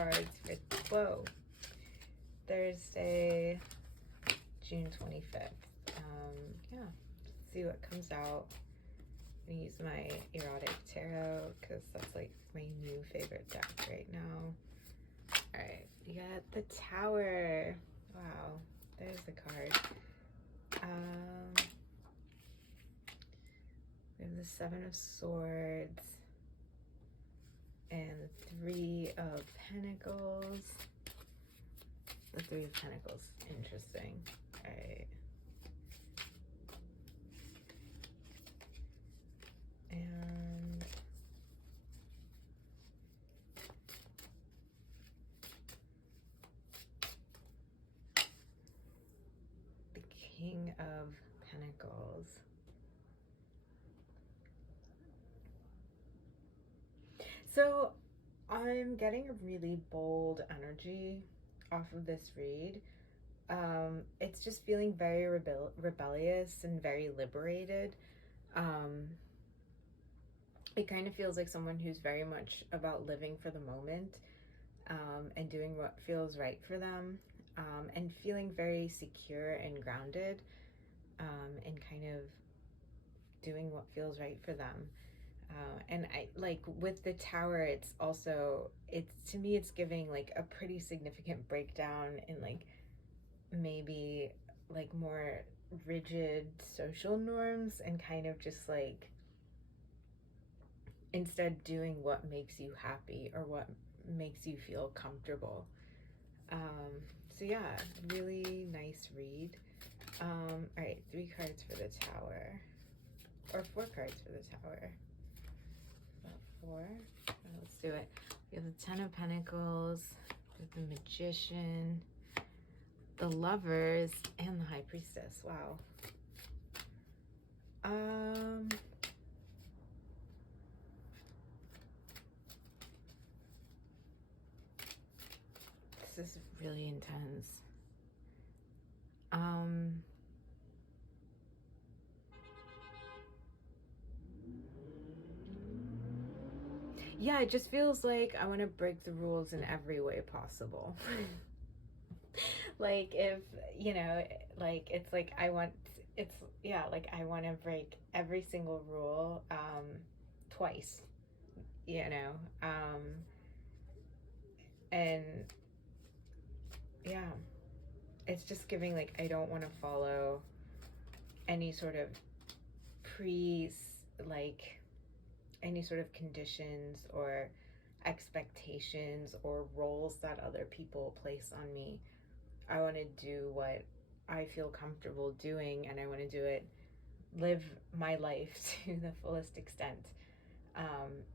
cards for, whoa, Thursday, June 25th. Yeah, let's see what comes out. I'm gonna use my erotic tarot because that's like my new favorite deck right now. All right, you got the Tower. Wow, there's the card. We have the Seven of Swords and the Three of Pentacles. The Three of Pentacles, interesting. All right. And the King of Pentacles. So I'm getting a really bold energy off of this read. It's just feeling very rebellious and very liberated. It kind of feels like someone who's very much about living for the moment, and doing what feels right for them, and feeling very secure and grounded, and kind of doing what feels right for them. And I like with the Tower, it's also, to me, it's giving like a pretty significant breakdown in like maybe like more rigid social norms, and kind of just like instead doing what makes you happy or what makes you feel comfortable. So yeah, really nice read. All right, 3 cards for the Tower, or 4 cards for the Tower. About 4. Let's do it. We have the Ten of Pentacles, we have the Magician, the Lovers, and the High Priestess. Wow. This is really intense. Yeah, it just feels like I want to break the rules in every way possible. Like if, you know, like it's like I want, it's, yeah, like I want to break every single rule twice, you know. And yeah, it's just giving like I don't want to follow any sort of like any sort of conditions or expectations or roles that other people place on me. I want to do what I feel comfortable doing, and I want to do it, live my life to the fullest extent,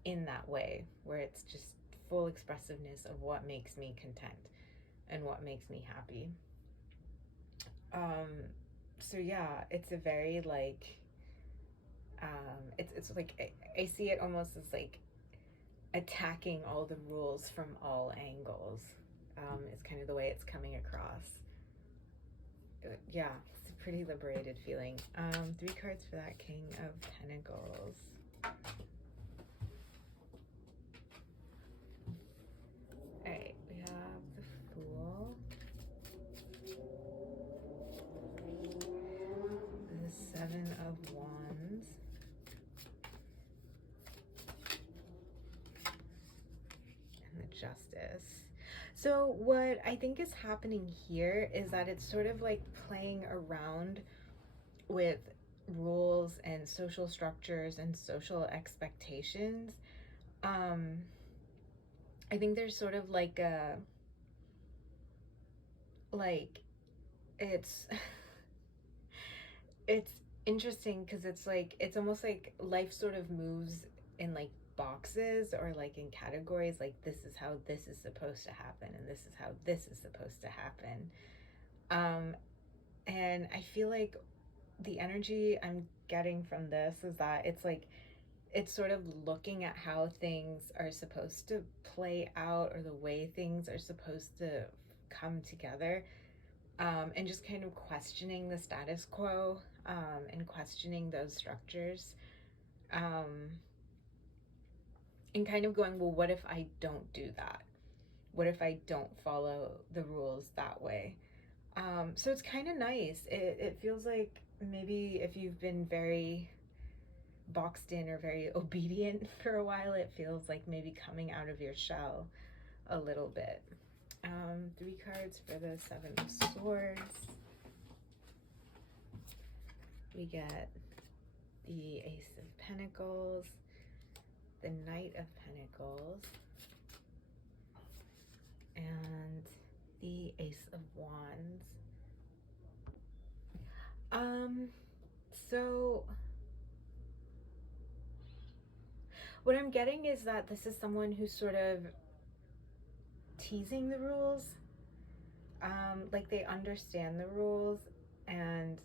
in that way where it's just full expressiveness of what makes me content and what makes me happy. So yeah, it's a very like, it's like I see it almost as like attacking all the rules from all angles. Is kind of the way it's coming across. Yeah, it's a pretty liberated feeling. 3 cards for that King of Pentacles. All right, we have the Fool, the Seven of Wands, and the Justice. So what I think is happening here is that it's sort of like playing around with rules and social structures and social expectations. I think there's sort of like a, like, it's it's interesting because it's like, it's almost like life sort of moves in like boxes or like in categories, like this is how this is supposed to happen and this is how this is supposed to happen. And I feel like the energy I'm getting from this is that it's like, it's sort of looking at how things are supposed to play out or the way things are supposed to come together, and just kind of questioning the status quo, and questioning those structures, and kind of going, well, what if I don't do that? What if I don't follow the rules that way? So it's kind of nice. It feels like maybe if you've been very boxed in or very obedient for a while, it feels like maybe coming out of your shell a little bit. 3 cards for the Seven of Swords. We get the Ace of Pentacles, the Knight of Pentacles, and the Ace of Wands. So what I'm getting is that this is someone who's sort of teasing the rules. Like they understand the rules and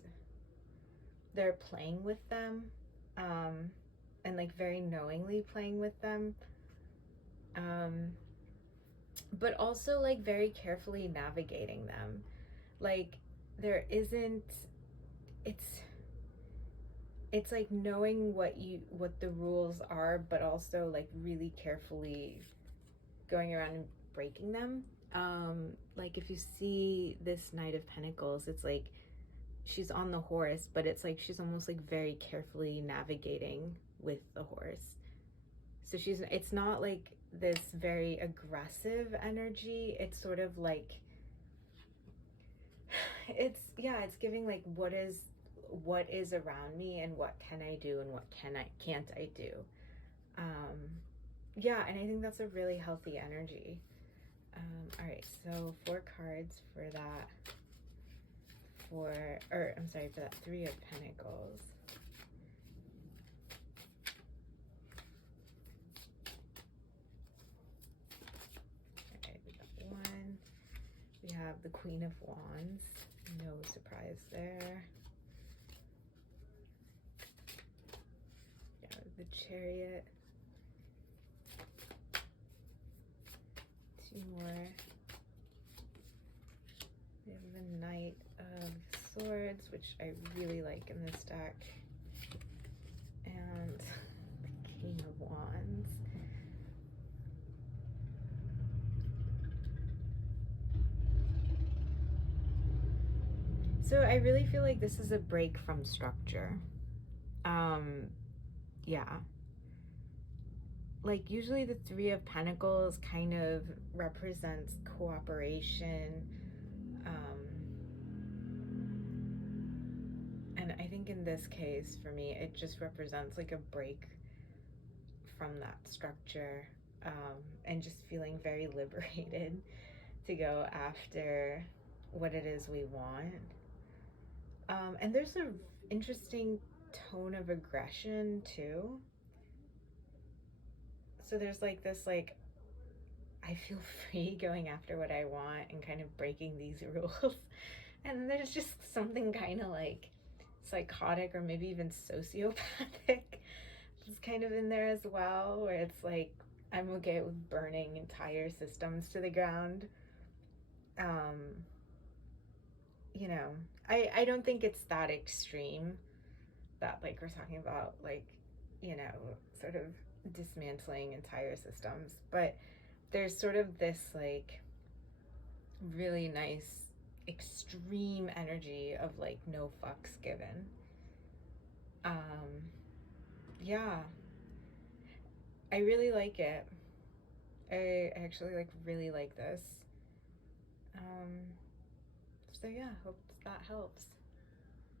they're playing with them, and like very knowingly playing with them, but also like very carefully navigating them. Like there isn't, it's like knowing what the rules are, but also like really carefully going around and breaking them. Like if you see this Knight of Pentacles, it's like she's on the horse, but it's like she's almost like very carefully navigating with the horse. So it's not like this very aggressive energy. It's sort of like, it's giving like what is around me and what can I do and what can't I do. Yeah, and I think that's a really healthy energy. All right, so 4 cards for that. For that 3 of Pentacles. Okay, we got 1. We have the Queen of Wands. No surprise there. Yeah, the Chariot. 2 more. We have the Knight of Swords, which I really like in this deck, and the King of Wands. So I really feel like this is a break from structure. Yeah. Like usually the 3 of Pentacles kind of represents cooperation. And I think in this case, for me, it just represents like a break from that structure, and just feeling very liberated to go after what it is we want. And there's an interesting tone of aggression too. So there's like this, like, I feel free going after what I want and kind of breaking these rules. And there's just something kind of like psychotic or maybe even sociopathic that's kind of in there as well, where it's like, I'm okay with burning entire systems to the ground. You know, I don't think it's that extreme that like we're talking about, like, you know, sort of dismantling entire systems, but there's sort of this like really nice extreme energy of like no fucks given. Yeah, I really like it. I actually like really like this. So yeah, hope that helps.